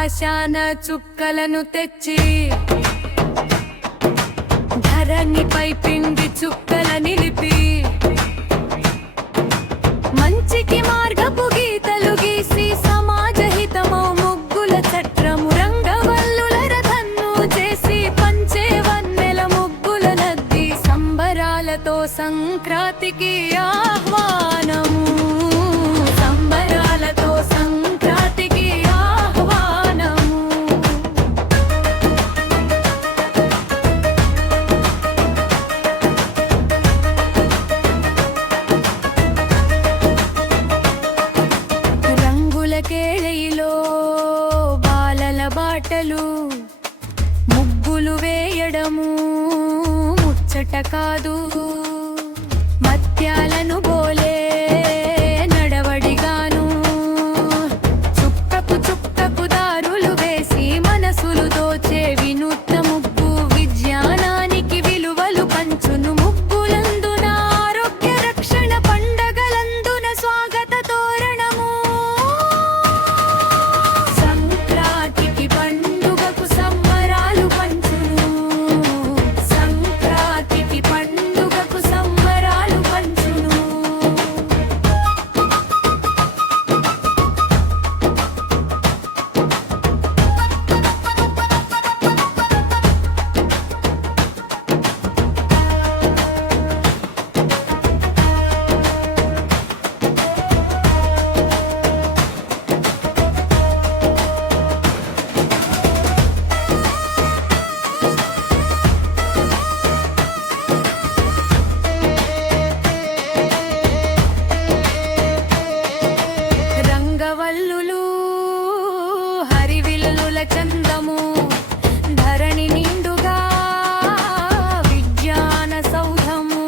ఆకాశాన చుక్కలను తెచ్చి ధరణిపై పిండి చుక్కల నిలిపి మంచికి మార్గపు గీతలు గీసి సమాజ హితమౌ ముగ్గుల చట్రము రంగవల్లుల రథన్ను చేసి పంచే వన్నెల ముగ్గుల నద్ది సంబరాలతో సంక్రాంతికి ఆహ్వానము సంబరాలతో సంక్రాంతికి ఆహ్వానము రంగుల కేళిలో బాలల బాటలు ముగ్గులు వేయడము ముచ్చట కాదు మత్యాలను బోలే నడవడిగాను చుక్కకు చుక్కకు దారులు వేసి మనసులు దోచే వినూత్న ముగ్గు విజ్ఞానానికి విలువలు పంచును ముగ్గులందున ఆరోగ్య రక్షణ పండగలందున స్వాగత తోరణము సంక్రాంతికి పండుగకు సంబరాలు పంచును సంక్రాంతికి పండుగకు సంబరాలు పంచును రంగవల్లులు హరివిల్లుల చందము ధరణి నిండుగా విజ్ఞాన సౌధము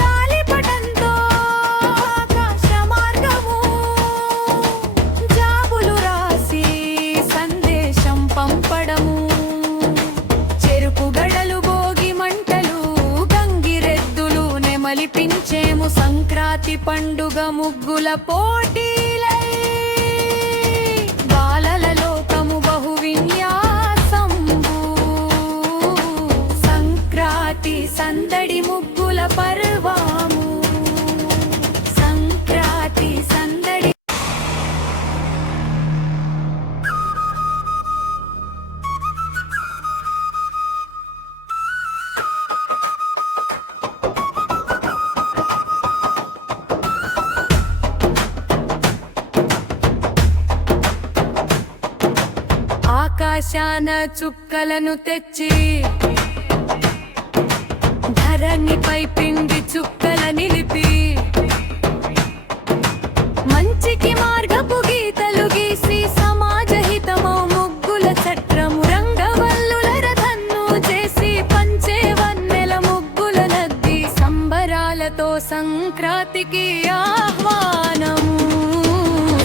గాలిపటంతో ఆకాశ మార్గము జాబులు రాసి సందేశం పంపడము చెరుకు గడలు భోగి మంటలు గంగిరెద్దులు నెమలిపించేము సంక్రాంతి పండుగ ముగ్గుల పోటీలై బాలల లోకము బహు విన్యాసంబు సంక్రాంతి సందడి ముగ్గుల పర్వము సంక్రాంతి సందడి ఆకాశాన చుక్కలను తెచ్చి ధరణిపై పిండి చుక్కల నిలిపి మంచికి మార్గపు గీతలు గీసి సమాజ హితమౌ ముగ్గుల చట్రము రంగవల్లుల రథన్ను చేసి పంచే వన్నెల ముగ్గుల నద్ది సంబరాలతో సంక్రాంతికి ఆహ్వానము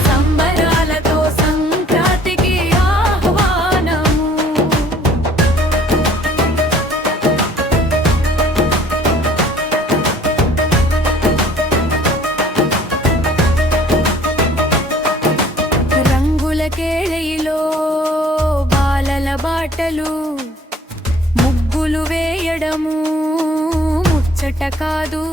సంబరాలతో సంక్రాంతికి ఆహ్వానము రంగుల కేళిలో బాలల బాటలు ముగ్గులు వేయడము ముచ్చట కాదు